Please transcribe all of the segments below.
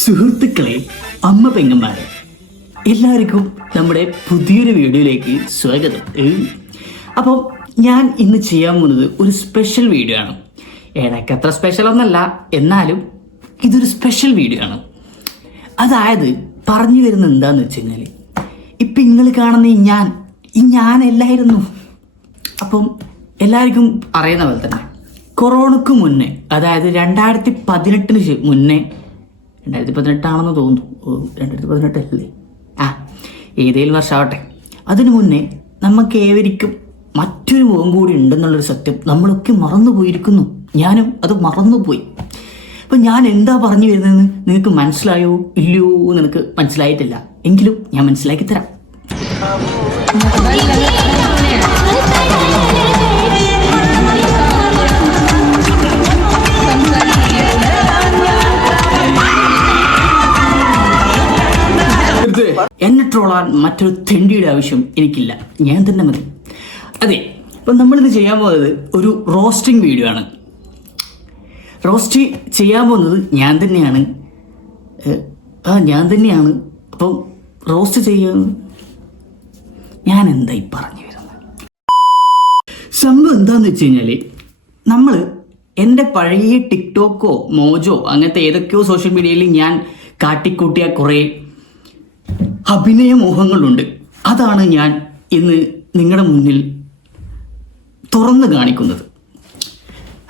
സുഹൃത്തുക്കളെ, അമ്മ പെങ്ങന്മാരെ, എല്ലാവർക്കും നമ്മുടെ പുതിയൊരു വീഡിയോയിലേക്ക് സ്വാഗതം. അപ്പോൾ ഞാൻ ഇന്ന് ചെയ്യാൻ പോകുന്നത് ഒരു സ്പെഷ്യൽ വീഡിയോ ആണ്. ഏതൊക്കെ സ്പെഷ്യൽ ഒന്നല്ല, എന്നാലും ഇതൊരു സ്പെഷ്യൽ വീഡിയോ ആണ്. അതായത് പറഞ്ഞു വരുന്നത് എന്താന്ന് വെച്ച് കഴിഞ്ഞാൽ, ഇപ്പം നിങ്ങൾ കാണുന്ന ഈ ഞാനല്ലായിരുന്നു. അപ്പം എല്ലാവർക്കും അറിയുന്ന പോലെ തന്നെ കൊറോണക്ക് മുന്നേ, അതായത് 2018 മുന്നേ, 2018 തോന്നുന്നു, 2018 അല്ലേ, ഏതെങ്കിലും വർഷമാവട്ടെ, അതിനു മുന്നേ നമുക്ക് ഏവരിക്കും മറ്റൊരു മുഖം കൂടി ഉണ്ടെന്നുള്ളൊരു സത്യം നമ്മളൊക്കെ മറന്നുപോയിരിക്കുന്നു. ഞാനും അത് മറന്നുപോയി. അപ്പം ഞാൻ എന്താ പറഞ്ഞു വരുന്നതെന്ന് നിങ്ങൾക്ക് മനസ്സിലായോ ഇല്ലയോ എന്ന് എനിക്ക് മനസ്സിലായിട്ടില്ല. എങ്കിലും ഞാൻ മനസ്സിലാക്കി തരാം. എന്നെ ട്രോളാൻ മറ്റൊരു തെണ്ടിയുടെ ആവശ്യം എനിക്കില്ല, ഞാൻ തന്നെ മതി. അതെ, അപ്പം നമ്മളിത് ചെയ്യാൻ പോകുന്നത് ഒരു റോസ്റ്റിംഗ് വീഡിയോ ആണ്. റോസ്റ്റ് ചെയ്യാൻ പോകുന്നത് ഞാൻ തന്നെയാണ്. അപ്പം റോസ്റ്റ് ചെയ്യാൻ ഞാൻ എന്തായി പറഞ്ഞു വരുന്നത്, സംഭവം എന്താന്ന് വെച്ച് കഴിഞ്ഞാല്, നമ്മൾ എൻ്റെ പഴയ ടിക്ടോക്കോ മോജോ അങ്ങനത്തെ ഏതൊക്കെയോ സോഷ്യൽ മീഡിയയിൽ ഞാൻ കാട്ടിക്കൂട്ടിയ കുറേ അഭിനയ മോഹങ്ങളുണ്ട്. അതാണ് ഞാൻ ഇന്ന് നിങ്ങളുടെ മുന്നിൽ തുറന്നു കാണിക്കുന്നത്.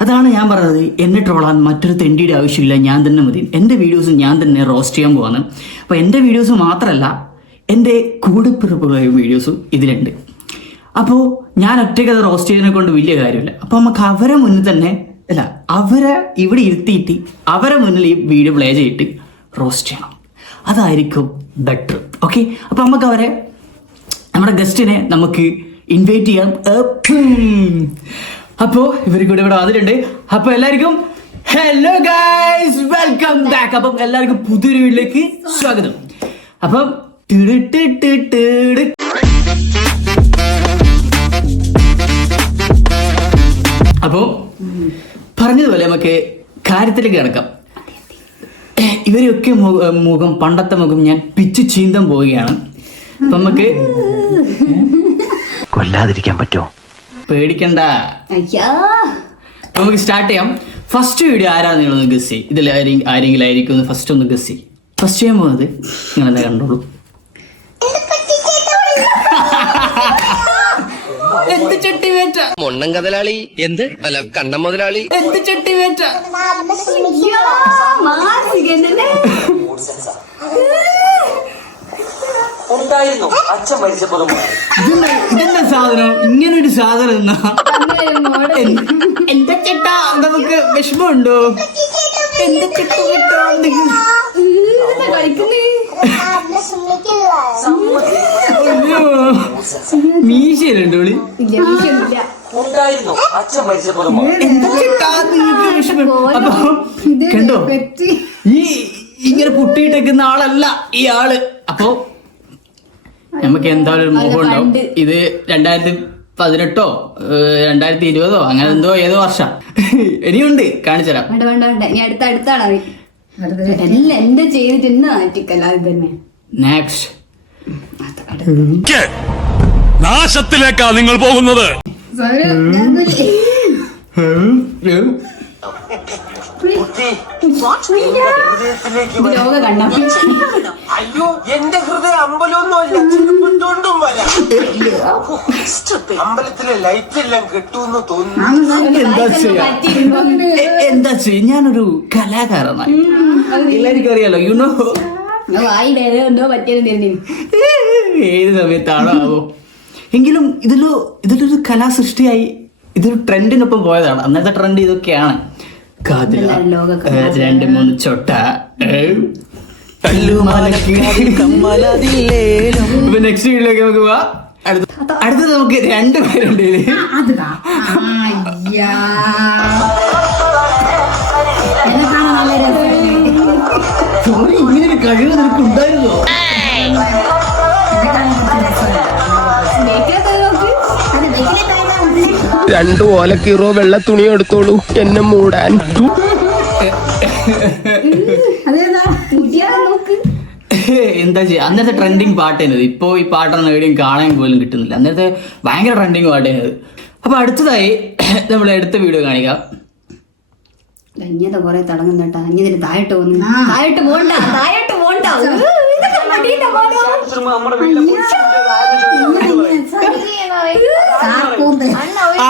അതാണ് ഞാൻ പറഞ്ഞത്, എന്നെ ട്രോളാൻ മറ്റൊരു തെണ്ടിയുടെ ആവശ്യമില്ല, ഞാൻ തന്നെ മതി. എൻ്റെ വീഡിയോസ് ഞാൻ തന്നെ റോസ്റ്റ് ചെയ്യാൻ പോവാണ്. അപ്പോൾ എൻ്റെ വീഡിയോസ് മാത്രമല്ല, എൻ്റെ കൂടെപ്പിറപ്പുകളായ വീഡിയോസും ഇതിലുണ്ട്. അപ്പോൾ ഞാൻ ഒറ്റയ്ക്ക് അത് റോസ്റ്റ് ചെയ്യുന്നതിനെ കൊണ്ട് വലിയ കാര്യമില്ല. അപ്പോൾ നമുക്ക് അവരെ മുന്നിൽ തന്നെ അവരെ ഇവിടെ ഇരുത്തിയിട്ട് അവരെ മുന്നിൽ ഈ വീഡിയോ പ്ലേ ചെയ്തിട്ട് റോസ്റ്റ് ചെയ്യണം. അതായിരിക്കും ബെറ്റർ. ഓക്കെ, അപ്പോൾ നമുക്ക് അവരെ, നമ്മുടെ ഗസ്റ്റിനെ നമുക്ക് ഇൻവൈറ്റ് ചെയ്യാം. അപ്പോൾ ഇവർ കൂടെ ഇവിടെ വന്നിട്ടുണ്ട്. അപ്പോൾ എല്ലാവർക്കും ഹലോ ഗൈസ്, വെൽക്കം ബാക്ക്. അപ്പം എല്ലാവർക്കും പുതിയൊരു വീട്ടിലേക്ക് സ്വാഗതം. അപ്പം അപ്പോൾ പറഞ്ഞതുപോലെ നമുക്ക് കാര്യത്തിലേക്ക് കിടക്കാം. ഇവരെയൊക്കെ മുഖം, പണ്ടത്തെ മുഖം ഞാൻ പിച്ച് ചീന്താൻ പോവുകയാണ്. അപ്പൊ നമുക്ക് കൊല്ലാതിരിക്കാൻ പറ്റുമോ? പേടിക്കണ്ട, നമുക്ക് സ്റ്റാർട്ട് ചെയ്യാം. ഫസ്റ്റ് വീഡിയോ ആരാന്ന് നിങ്ങളൊന്ന് ഗസ് ചെയ്യും. ഇതിൽ ആരെങ്കിലും ആയിരിക്കും ഫസ്റ്റ് ഒന്ന് ഗസ് ചെയ്യും. ഫസ്റ്റ് ചെയ്യാൻ പോകുന്നത് നിങ്ങളെന്താ കണ്ടോളൂ. എന്ത് ചട്ടി വേറ്റ, മൊണ്ണൻ കതലാളി, എന്ത് അല്ല കണ്ണൻ മുതലാളി, എന്ത് ചട്ടി വേറ്റ, ഇതെന്താ സാധനം, ഇങ്ങനൊരു സാധനം എന്നാ? എന്താ ചേട്ടാ, നമുക്ക് വിഷമമുണ്ടോ? എന്താ ചേട്ടാ മീശയിലുണ്ടോ? കണ്ടോ, ഈ ഇങ്ങനെ പുട്ടിയിട്ടേക്കുന്ന ആളല്ല ഈ ആള്. അപ്പൊ നമുക്ക് എന്തായാലും ഒരു മുഖം ഉണ്ടാവും. ഇത് 2018 2020 അങ്ങനെ എന്തോ ഏതോ വർഷം ഇനിയുണ്ട്, കാണിച്ചുതരാം. നെക്സ്റ്റ്, നാശത്തിലേക്കാ നിങ്ങൾ പോകുന്നത്. അയ്യോ, എന്റെ ഹൃദയം അമ്പലമൊന്നുമല്ല, ചെരുപ്പിട്ടോണ്ടും വരാം. അമ്പലത്തിലെ ലൈറ്റ് എല്ലാം കിട്ടുമെന്ന് തോന്നുന്നു. എന്താ ചെയ്യ, ഞാനൊരു കലാകാരനായി, എല്ലാവർക്കും അറിയാലോ. യുനോ, ഏത് സമയത്താണോ ആവോ. എങ്കിലും ഇതിലൊരു കലാസൃഷ്ടിയായി, ഇതൊരു ട്രെൻഡിനൊപ്പം പോയതാണ്. അന്നത്തെ ട്രെൻഡ് ഇതൊക്കെയാണ്. 2-3 ചൊട്ട, നെക്സ്റ്റ് വീഡിയോയിലേക്ക് നമുക്ക് പോവാം. അടുത്തത് നമുക്ക് 2 പേരുണ്ട്. ഇങ്ങനൊരു കഴിവ് നിനക്ക് ഉണ്ടായിരുന്നോ? 2 ഓലക്കീറോ വെള്ള തുണി എടുത്തോളൂ എന്നെ മൂടാൻ. എന്താ ചെയ്യുക, അന്നത്തെ ട്രെൻഡിങ് പാട്ടേനത്. ഇപ്പോൾ ഈ പാട്ടൊന്നും എവിടെയും കാണാൻ പോലും കിട്ടുന്നില്ല. അന്നത്തെ ഭയങ്കര ട്രെൻഡിങ് പാട്ടേനത്. അപ്പൊ അടുത്തതായി നമ്മൾ അടുത്ത വീഡിയോ കാണിക്കാം. ഇങ്ങനത്തെ കൊറേ തടങ്ങുന്നേട്ടാ. ഇങ്ങനെ താഴോട്ട് പോകുന്നു. താഴോട്ട് പോണ്ട, താഴോട്ട് പോണ്ട.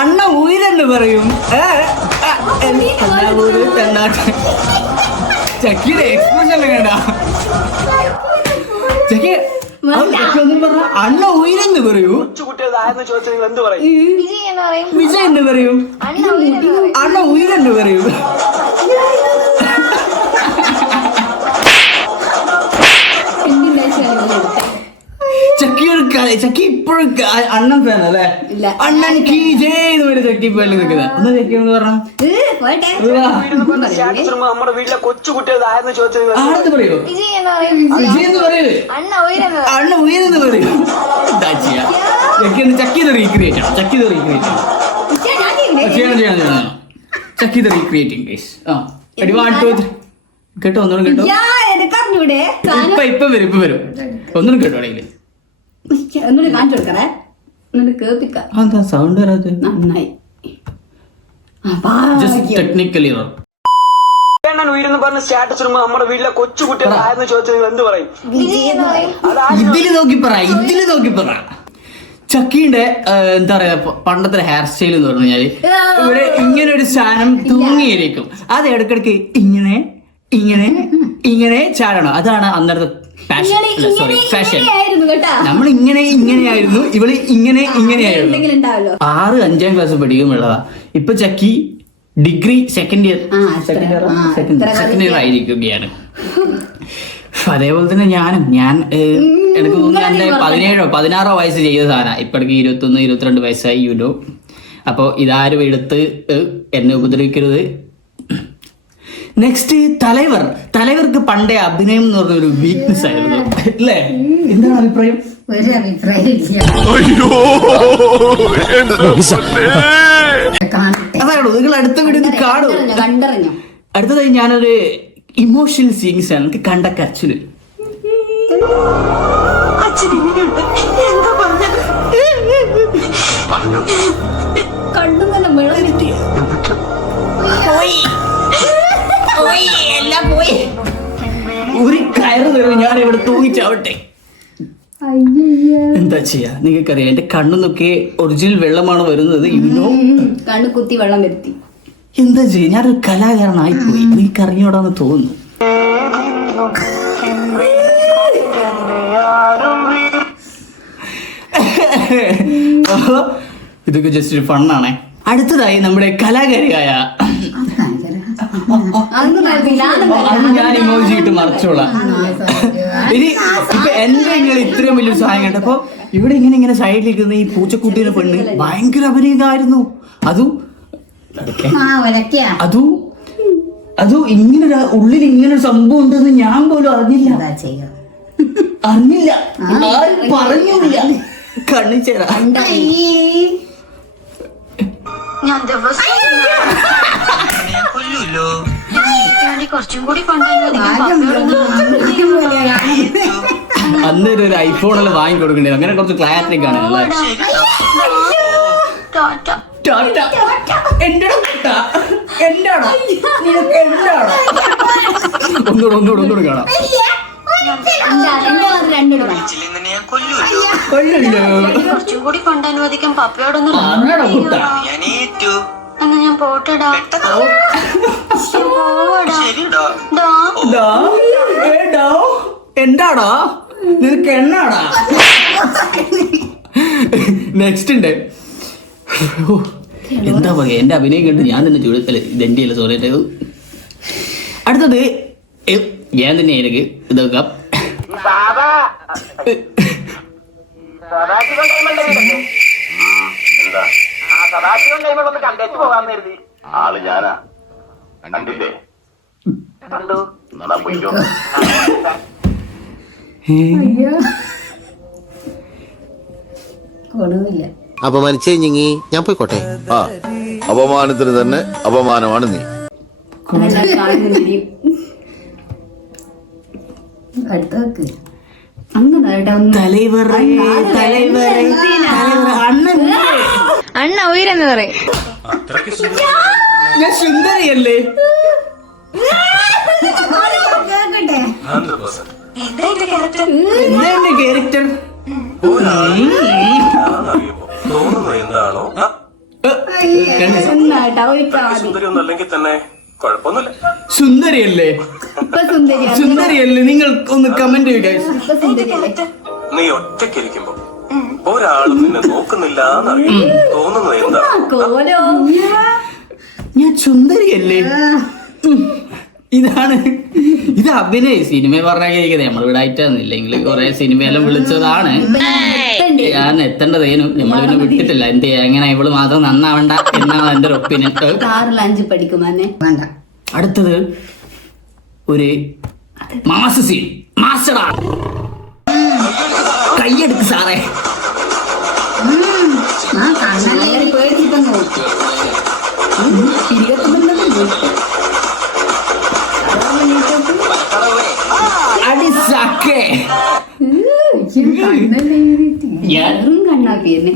അണ്ണ ഉയരെന്ന് പറയും. ചക്കിയുടെ എക്സ്പ്രഷൻ വേണ്ട. ചക്കി ഒന്നും പറഞ്ഞ അണ്ണ ഉയരെന്ന് പറയൂ. വിജയ് എന്ന് പറയൂ. അണ്ണ ഉയരെന്ന് പറയൂ. ചക്കി ഇപ്പോഴും അണ്ണൻ ഫാൻ അല്ലേ? അണ്ണൻ കീ ജയ് എന്ന് പറയും. ചക്കി ഇപ്പൊ നിൽക്കുന്നത് ഒന്ന് ചക്കി എന്ന് പറഞ്ഞ നമ്മുടെ വീട്ടിലെ കൊച്ചുകുട്ടികളായെന്ന് ചോദിച്ചത് ആണെന്ന് പറയൂ. വിജയ് എന്ന് പറയൂ. അണ്ണ ഉയരെന്ന് പറയൂ. എന്താ ചെയ്യാ? ചക്കി റീക്രിയേറ്റ് ആണ്. ചക്കി റീക്രിയേറ്റ് ചെയ്യണം. ചക്കി റീക്രിയേറ്റിംഗ് കേസ്. കേട്ടോ ഒന്നുകൂടെ കേട്ടോ. ഇപ്പൊ വരും ഒന്നും കേട്ടോ. കാണിച്ചു കൊടുക്കറേ, കേൾപ്പിക്കാം. എന്താ സൗണ്ട് വരാതെ? നന്നായി. ടെക്നിക്കലി ഉയർന്ന് പറഞ്ഞ സ്റ്റാറ്റസ് ഇടുമ്പോ നമ്മുടെ വീട്ടിലെ കൊച്ചുകുട്ടികളായെന്ന് ചോദിച്ചത് നിങ്ങൾ എന്ത് പറയും? ഇതില് നോക്കി പറ. ചക്കീന്റെ എന്താ പറയാ പണ്ടത്തെ ഹെയർ സ്റ്റൈൽ എന്ന് പറഞ്ഞു കഴിഞ്ഞാല് ഇവിടെ ഇങ്ങനെ ഒരു സാധനം തൂങ്ങിയിരിക്കും. അത് ഇടക്കിടക്ക് ഇങ്ങനെ ചാടണം. അതാണ് അന്നത്തെ ഫാഷൻ. നമ്മൾ ഇങ്ങനെയായിരുന്നു. ഇവള് ഇങ്ങനെയായിരുന്നു. 6-5 ക്ലാസ് പഠിക്കുമ്പോഴതാ. ഇപ്പൊ ചക്കി ഡിഗ്രി സെക്കൻഡ് ഇയർ ആയിരിക്കുകയാണ്. അതേപോലെ തന്നെ ഞാൻ എനിക്ക് തോന്നുന്നു എന്റെ 17-16 വയസ്സ് ചെയ്ത സാധനം ഇപ്പഴേക്ക് 21-22 വയസ്സായി. യുനോ. അപ്പൊ ഇതാരും എടുത്ത് എന്നെ ഉപദ്രവിക്കരുത്. നെക്സ്റ്റ് തലവർക്ക് പണ്ടേ അഭിനയം എന്ന് പറഞ്ഞ ഒരു വീക്ക്നെസ് ആയിരുന്നു അല്ലേ? എന്താണ് അഭിപ്രായം? ഒരു അഭിപ്രായം അതാണോ നിങ്ങൾ അടുത്ത വീഡിയോ കാണൂ. അടുത്തതായി ഞാനൊരു ഇമോഷണൽ സീൻസ് ആണ്. എനിക്ക് കണ്ട കരച്ചില്. ഒരു കയറ് തരും, ഞാൻ ഇവിടെ തൂങ്ങിച്ചാവട്ടെ. എന്താ ചെയ്യാ? നിങ്ങൾക്കറിയാം എന്റെ കണ്ണുന്നൊക്കെ ഒറിജിനൽ വെള്ളമാണ് വരുന്നത്. കണ്ണു കുത്തി വെള്ളം വരുത്തി. എന്താ ചെയ്യാ? ഞാനൊരു കലാകാരനായിപ്പോയി. നിങ്ങൾക്ക് അറിഞ്ഞോടാന്ന് തോന്നുന്നു. ഇതൊക്കെ ജസ്റ്റ് ഒരു ഫണ്ണാണേ. അടുത്തതായി നമ്മുടെ കലാകാരിയായ അത് ഞാൻ ഇമോജി ഇട്ട് മറച്ചോളാം. ഇനി ഇപ്പൊ എന്റെ നിങ്ങൾ ഇത്രയും വലിയൊരു സഹായം കണ്ടപ്പോ ഇവിടെ ഇങ്ങനെ സൈഡിലിരിക്കുന്ന ഈ പൂച്ചക്കുട്ടീനെ പെണ്ണ് ഭയങ്കര അഭിനയമായിരുന്നു. അതും ഇങ്ങനെ ഉള്ളിൽ ഇങ്ങനെ സംഭവം ഉണ്ടെന്ന് ഞാൻ പോലും അറിഞ്ഞില്ല. ആരും പറഞ്ഞില്ല. കണ്ണിച്ചേരാ ഞാൻ ദിവസം കുറച്ചും കൂടി അന്നേരം ഒരു ഐഫോണെല്ലാം വാങ്ങി കൊടുക്കണ്ടേ? അങ്ങനെ കുറച്ച് ക്ലാരിറ്റി കാണാനല്ലേ? ഒന്നുകൂടെ കാണാം. കുറച്ചും കൂടി ഫണ്ട് അനുവദിക്കാൻ പപ്പയോടൊന്നും എന്നാ ഞാൻ പോട്ടടാ. എന്താടാ നിനക്ക് എണ്ണാടാ? നെക്സ്റ്റ് ഉണ്ട്. എന്താ പറയാ, എന്റെ അഭിനയം കണ്ട് ഞാൻ തന്നെ ചൂടത്തല്ലേ. ഇതെന്റെ അല്ല, സോറി. അടുത്തത് ഞാൻ തന്നെ എനിക്ക് ഇതൊക്കെ ആള് ഞാനാ കണ്ടില്ലേ? കണ്ടു. അപമാനിച്ചേ ഞങ്ങി ഞാൻ പോയിക്കോട്ടെ. ആ അപമാനത്തിന് തന്നെ അപമാനമാണ് നീ. അടുത്ത വെക്ക് അങ്ങനെ കേട്ടോ தலைவரே தலைவரே അണ്ണൻ അണ്ണ ഉയരെന്ന് പറയും. ഞാൻ സുന്ദരിയല്ലേ? എന്താ എന്റെ ക്യാരക്ടർ? സുന്ദരിയല്ലേ? സുന്ദരിയല്ലേ? നിങ്ങൾ ഒന്ന് കമന്റ് ചെയ്യുക. നീ ഒറ്റയ്ക്കിരിക്കുമ്പോ ഒരാളും നിന്നെ നോക്കുന്നില്ല തോന്നുന്നത് എന്താ? ഞാൻ സുന്ദരിയല്ലേ? ഇതാണ് ഇത് അഭിനയ സിനിമ പറഞ്ഞിരിക്കുന്നത്. നമ്മളിവിടെ ആയിട്ടൊന്നുമില്ലെങ്കിൽ കുറെ സിനിമയെല്ലാം വിളിച്ചതാണ്. ഞാൻ എത്തേണ്ടതേനും നമ്മൾ പിന്നെ വിട്ടിട്ടില്ല. എന്ത് ചെയ്യാ, എങ്ങനെ ഇവള് മാത്രം നന്നാവണ്ട എന്നാണ് എന്റെ ഒരു ഒപ്പീനിയൻ. 6-5 പഠിക്കുമാനെ വേണ്ട. അടുത്തത് ഒരു മാസ് സീൻ. മാസ്റ്ററാ കൈയെടുക്ക് സാറേ. പേടിച്ചിട്ടൊന്നും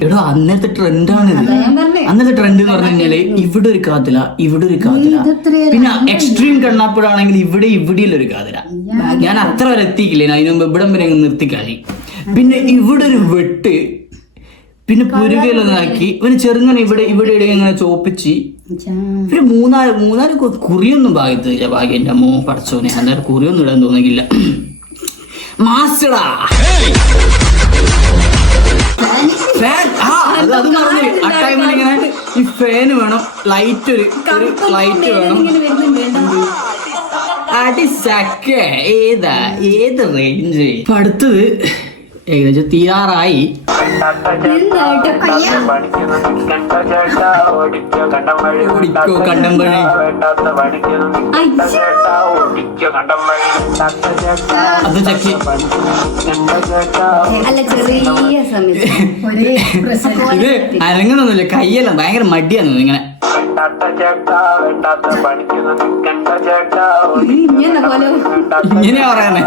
എടോ അന്നത്തെ ട്രെൻഡാണ്. അന്നത്തെ ട്രെൻഡ് എന്ന് പറഞ്ഞു കഴിഞ്ഞാല് ഇവിടെ ഒരു കാതില, ഇവിടെ ഒരു കാതില, പിന്നെ എക്സ്ട്രീം കണ്ണാപ്പിടാണെങ്കിൽ ഇവിടെയുള്ള ഒരു കാതില. ഞാൻ അത്ര വരെ എത്തിക്കില്ല, അതിന് മുമ്പ് ഇവിടം വരെ നിർത്തിക്കാളി. പിന്നെ ഇവിടെ ഒരു വെട്ട്, പിന്നെ പുരുകയിലൊന്നാക്കി ഇവന് ചെറുങ്ങനെ ഇവിടെ ഇങ്ങനെ ചോപ്പിച്ച് പിന്നെ മൂന്നാല് കുറിയൊന്നും ഭാഗ്യത്തില്ല. ഭാഗ്യം എന്റെ അമ്മ പഠിച്ചോനെ, അന്നേരം കുറിയൊന്നും ഇടാൻ തോന്നിക്കില്ല. മാസ്റ്ററാ അത് പറഞ്ഞു. ആ ടൈമിൽ ഇങ്ങനെ ഈ ഫാന് വേണം, ലൈറ്റ് ഒരു ലൈറ്റ് വേണം. അടിസക്ക ഏത് റേഞ്ച്. ഇപ്പൊ അടുത്തത് ഏകദേശം തീരാറായി. ഓടിക്കോ കണ്ടംപഴി. അത് ചക്കി ഇത് അനങ്ങുന്നൊന്നുമില്ല, കയ്യെല്ലാം ഭയങ്കര മടിയാന്ന് ഇങ്ങനെ. ഇങ്ങനെയാ പറയാനേ,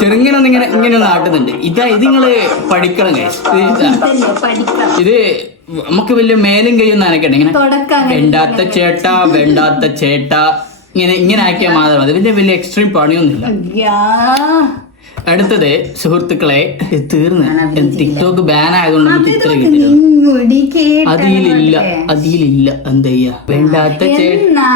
ചെറുങ്ങനെ ഇങ്ങനെ ആട്ടുന്നുണ്ട്. ഇതിങ്ങള് പഠിക്കണം ഗൈസ്. ഇത് നമുക്ക് വലിയ മേലും കയ്യും നനക്കട്ടെ. ഇങ്ങനെ വേണ്ടാത്ത ചേട്ടാ ഇങ്ങനെ ആക്കിയാൽ മാത്രം മതി. വലിയ എക്സ്ട്രീം പണിയൊന്നുമില്ല. അടുത്തത് സുഹൃത്തുക്കളെ, തീർന്ന് ടിക്ടോക്ക് ബാൻ ആയതുകൊണ്ട് നമുക്ക് ഇത്ര കിട്ടില്ല. അതിലില്ല എന്താ ചെയ്യാ. വേണ്ടാത്ത ചേട്ടാ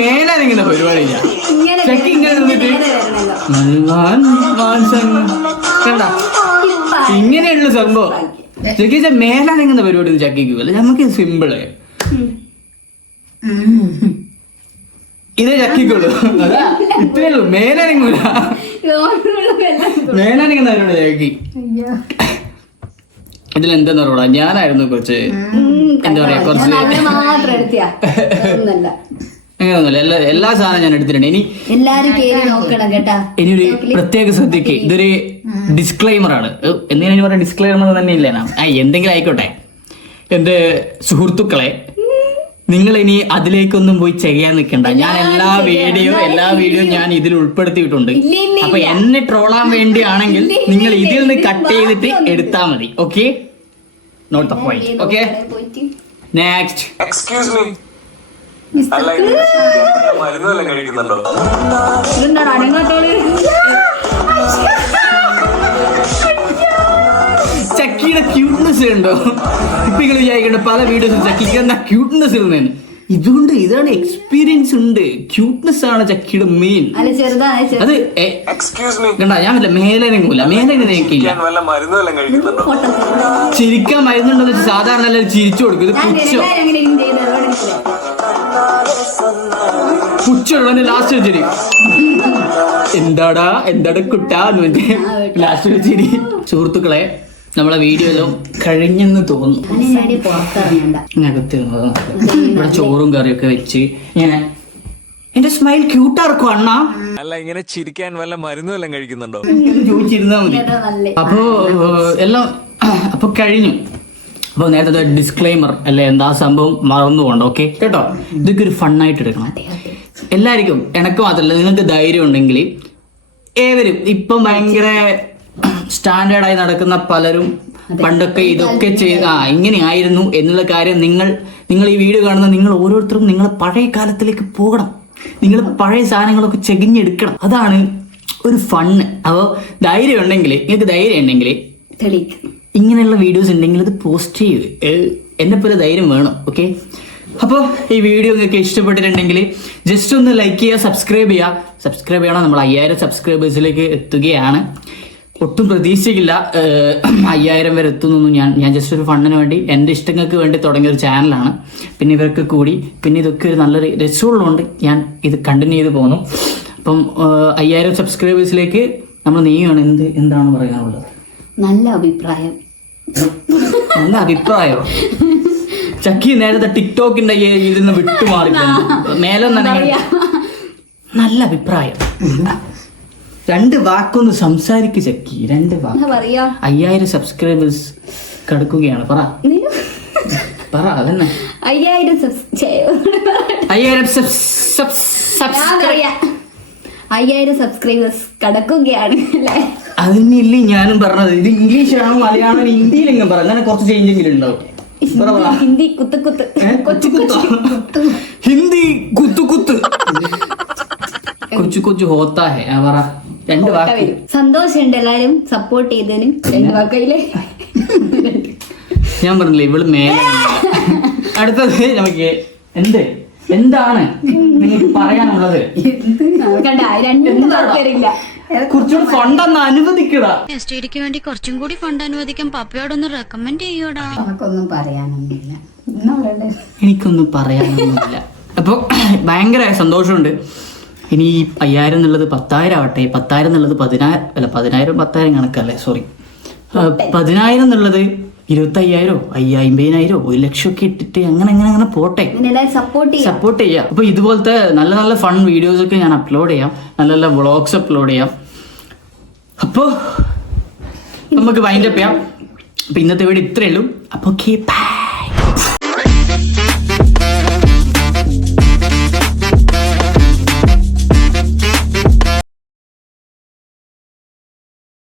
മേലാനിങ്ങനെ പരിപാടിയില്ല. ചക്കി ഇങ്ങനെ നിന്നിട്ട് കണ്ട ഇങ്ങനെയുള്ള സംഭവം. ചക്കി മേലാനിങ്ങനെ പരിപാടി ചക്കിക്കുമല്ല, നമുക്ക് സിമ്പിള് ഇതേ ചക്കിക്കുള്ളൂ. അതാ ഇത്രേ ഉള്ളൂ. മേലാനിങ്ങൂല, മേലാനിങ്ങനെ പരിപാടി ചക്കി. ഇതിലെന്താന്ന് പറയടാ, ഞാനായിരുന്നു കുറച്ച് എന്താ പറയാ, കുറച്ച് അങ്ങനെയൊന്നുമില്ല. എല്ലാ സാധനം ഞാൻ എടുത്തിട്ടുണ്ട്. ഇനി ഒരു പ്രത്യേക ശ്രദ്ധിക്ക്, ഇതൊരു ഡിസ്ക്ലൈമർ ആണ്. എന്തെങ്കിലും പറയാം, ഡിസ്ക്ലൈമർ തന്നെ ഇല്ല. എന്തെങ്കിലും ആയിക്കോട്ടെ. എന്റെ സുഹൃത്തുക്കളെ, നിങ്ങൾ ഇനി അതിലേക്കൊന്നും പോയി ചെയ്യാൻ നിൽക്കണ്ട. ഞാൻ എല്ലാ വീഡിയോ ഞാൻ ഇതിൽ ഉൾപ്പെടുത്തിയിട്ടുണ്ട്. അപ്പൊ എന്നെ ട്രോളാൻ വേണ്ടിയാണെങ്കിൽ നിങ്ങൾ ഇതിൽ നിന്ന് കട്ട് ചെയ്തിട്ട് എടുത്താൽ മതി. Okay, note the point. Okay, next. Excuse me, അല്ല മരുന്നെല്ലാം കഴിക്കുന്നുണ്ടോ? ചക്കിയുടെ ക്യൂട്ട്നെസ് ഉണ്ടോ? ഇപ്പൊ നിങ്ങൾ വിചാരിക്കേണ്ട പല വീഡിയോസും ചക്കിക്ക് എന്താ ക്യൂട്ട്നെസ് ഇരുന്നേന്ന്. ഇതുകൊണ്ട് ഇതാണ് എക്സ്പീരിയൻസ് ഉണ്ട്. ക്യൂട്ട്നെസ് ആണ് ചക്കിയുടെ മെയിൻ. അത് കണ്ടാ, ഞാൻ മേലനങ്ങൂല, മേലനക്കില്ല. ചിരിക്കാൻ മരുന്നുണ്ടോ വെച്ചാൽ സാധാരണ എല്ലാവരും ചിരിച്ചു കൊടുക്കും. ഇത് പുച്ഛമുള്ള ലാസ്റ്റ് ചിരി. എന്താടാ കുട്ടാന്ന് പറഞ്ഞ ലാസ്റ്റ് ചിരി. സുഹൃത്തുക്കളെ, നമ്മളെ വീഡിയോ എല്ലാം കഴിഞ്ഞെന്ന് തോന്നുന്നു. ഇവിടെ ചോറും കറിയൊക്കെ വെച്ച് ഇങ്ങനെ എന്റെ സ്മൈൽ ക്യൂട്ടാർക്കും അണ്ണാ അല്ല ഇങ്ങനെ ചിരിക്കാൻ വല്ല മരുന്നും എല്ലാം കഴിക്കുന്നുണ്ടോ? എന്ന് ചോദിച്ചിരുന്നാ മതി. ഏതാ നല്ലേ? അപ്പോ എല്ലാം അപ്പൊ കഴിഞ്ഞു. അപ്പൊ നേരത്തെ ഡിസ്ക്ലൈമർ അല്ലെ, എന്താ സംഭവം മറന്നുകൊണ്ട്. ഓക്കെ കേട്ടോ, ഇതൊക്കെ ഒരു ഫണ്ണായിട്ട് എടുക്കണം എല്ലാവർക്കും. എനക്ക് മാത്രമല്ല, നിങ്ങൾക്ക് ധൈര്യം ഉണ്ടെങ്കിൽ ഏവരും ഇപ്പം ഭയങ്കര സ്റ്റാൻഡേർഡായി നടക്കുന്ന പലരും പണ്ടൊക്കെ ഇതൊക്കെ ഇങ്ങനെ ആയിരുന്നു എന്നുള്ള കാര്യം നിങ്ങൾ ഈ വീഡിയോ കാണുന്ന നിങ്ങൾ ഓരോരുത്തരും നിങ്ങളെ പഴയ കാലത്തിലേക്ക് പോകണം. നിങ്ങൾ പഴയ സാധനങ്ങളൊക്കെ ചെകിഞ്ഞെടുക്കണം. അതാണ് ഒരു ഫണ്ണ്. അപ്പോൾ ധൈര്യം ഉണ്ടെങ്കിൽ, നിങ്ങൾക്ക് ധൈര്യം ഉണ്ടെങ്കിൽ ഇങ്ങനെയുള്ള വീഡിയോസ് ഉണ്ടെങ്കിൽ അത് പോസ്റ്റ് ചെയ്യൂ. എന്നെ പോലെ ധൈര്യം വേണം. ഓക്കെ, അപ്പോൾ ഈ വീഡിയോ നിങ്ങൾക്ക് ഇഷ്ടപ്പെട്ടിട്ടുണ്ടെങ്കിൽ ജസ്റ്റ് ഒന്ന് ലൈക്ക് ചെയ്യുക, സബ്സ്ക്രൈബ് ചെയ്യണം. നമ്മൾ 5000 സബ്സ്ക്രൈബേഴ്സിലേക്ക് എത്തുകയാണ്. ഒട്ടും പ്രതീക്ഷിക്കില്ല 5000 വരെ എത്തുന്നൊന്നും. ഞാൻ ജസ്റ്റ് ഒരു ഫണ്ടിന് വേണ്ടി, എൻ്റെ ഇഷ്ടങ്ങൾക്ക് വേണ്ടി തുടങ്ങിയ ഒരു ചാനലാണ്. പിന്നെ ഇവർക്ക് കൂടി പിന്നെ ഇതൊക്കെ ഒരു നല്ലൊരു രസമുള്ളതുകൊണ്ട് ഞാൻ ഇത് കണ്ടിന്യൂ ചെയ്ത് പോകുന്നു. അപ്പം 5000 സബ്സ്ക്രൈബേഴ്സിലേക്ക് നമ്മൾ നീങ്ങുകയാണ്. എന്താണ് പറയാനുള്ളത്? നല്ല അഭിപ്രായം. നല്ല അഭിപ്രായം. ചക്കി നേരത്തെ ടിക്ടോക്കിന്റെ ഇതിന്ന് വിട്ടുമാറി മേലെ നല്ല അഭിപ്രായം. 2 വാക്കൊന്ന് സംസാരിക്ക് ചക്കി. 2 വാക്ക്. 5000 സബ്സ്ക്രൈബേഴ്സ് കടക്കുകയാണ്. പറ അതന്നെ. 5000 സബ്സ്ക്രൈബേഴ്സ് കടക്കുകയാണ് അല്ലേ? അതിനില്ലേ ഞാനും പറഞ്ഞത്. ഇത് ഇംഗ്ലീഷാണോ മലയാളം ഹിന്ദിയിലെങ്കിലും പറ. അങ്ങനെ കുറച്ച് ചേഞ്ചെങ്കിലും ഉണ്ടാവും. ഹിന്ദി കുത്ത് ഹിന്ദി കുത്ത് കൊച്ചു ഹോത്താ ഹെ. പറ 2 വാക്ക്. സന്തോഷമുണ്ട് എല്ലാരും സപ്പോർട്ട് ചെയ്തതിനും. 2 വാക്കയില് ഞാൻ പറഞ്ഞില്ലേ ഇവള് മേലെ. അടുത്തത് നമുക്ക് എന്താണ് നിങ്ങൾക്ക് പറയാനുള്ളത്? കണ്ട 2 വാക്കറിയില്ല. കുറച്ചുകൂടി ഫണ്ടൊന്ന് അനുവദിക്കടാ. സ്റ്റഡിക്ക് വേണ്ടി കുറച്ചും കൂടി ഫണ്ട് അനുവദിക്കാൻ പപ്പയോടൊന്ന് റെക്കമെൻഡ് ചെയ്യൂടാ. നമുക്കൊന്നും പറയാനൊന്നുമില്ല. എനിക്കൊന്നും പറയാനൊന്നുമില്ല. അപ്പോൾ ഭയങ്കര സന്തോഷമുണ്ട്. ഇനി 5000 എന്നുള്ളത് 10000 ആവട്ടെ, 10000 എന്നുള്ളത് 10000 അല്ല, 10000 10,000 കണക്കല്ലേ, സോറി. 10000 എന്നുള്ളത് 25,000 50,000 1 ലക്ഷം ഒക്കെ ഇട്ടിട്ട് അങ്ങനെ പോട്ടെ. സപ്പോർട്ട് ചെയ്യാം. അപ്പൊ ഇതുപോലത്തെ നല്ല നല്ല ഫൺ വീഡിയോസ് ഒക്കെ ഞാൻ അപ്ലോഡ് ചെയ്യാം. നല്ല നല്ല വ്ളോഗ്സ് അപ്ലോഡ് ചെയ്യാം. അപ്പോൾ നമുക്ക് വൈൻഡപ്പ് ചെയ്യാം. അപ്പൊ ഇന്നത്തെ വീഡിയോ ഇത്രയേ ഉള്ളൂ. അപ്പോൾ